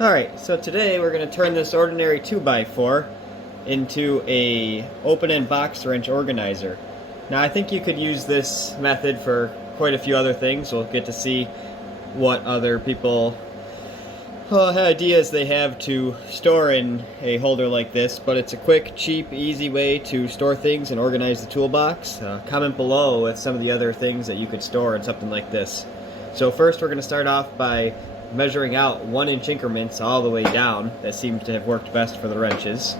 Alright, so today we're going to turn this ordinary 2x4 into a open-end box wrench organizer. Now I think you could use this method for quite a few other things. We'll get to see what other people ideas they have to store in a holder like this, but it's a quick, cheap, easy way to store things and organize the toolbox. Comment below with some of the other things that you could store in something like this. So first we're going to start off by measuring out 1-inch increments all the way down. That seems to have worked best for the wrenches.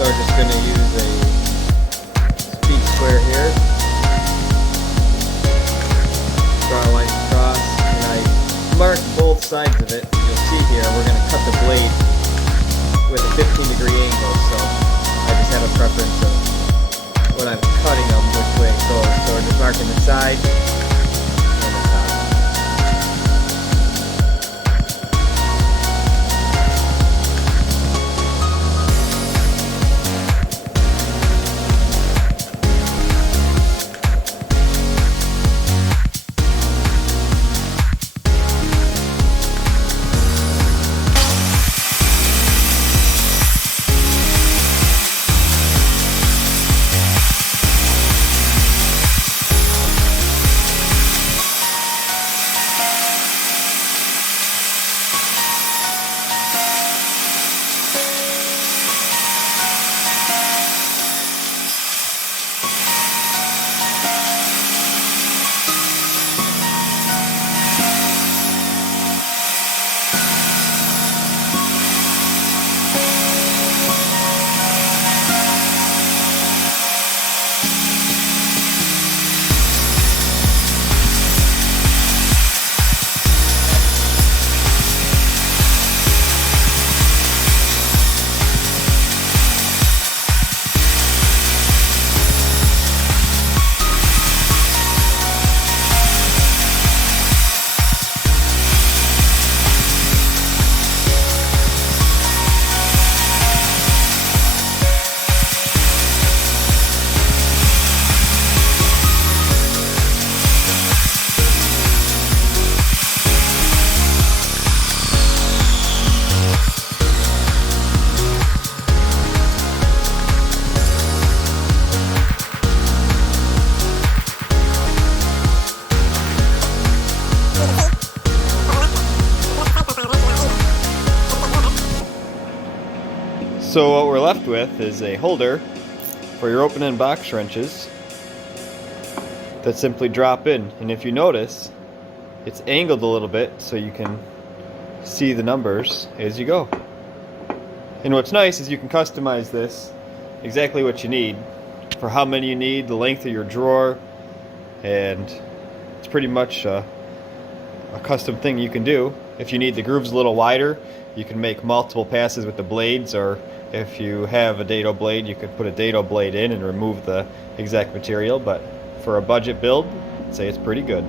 So we're just going to use a speed square here, draw a line across, and I marked both sides of it. You'll see here we're going to cut the blade with a 15-degree angle, so I just have a preference of when I'm cutting them which way it goes. So we're just marking the side and the top. So what we're left with is a holder for your open-end box wrenches that simply drop in. And if you notice, it's angled a little bit so you can see the numbers as you go. And what's nice is you can customize this exactly what you need, for how many you need, the length of your drawer, and it's pretty much a custom thing you can do. If you need the grooves a little wider, you can make multiple passes with the blades, or if you have a dado blade, you could put a dado blade in and remove the exact material. But for a budget build, I'd say it's pretty good.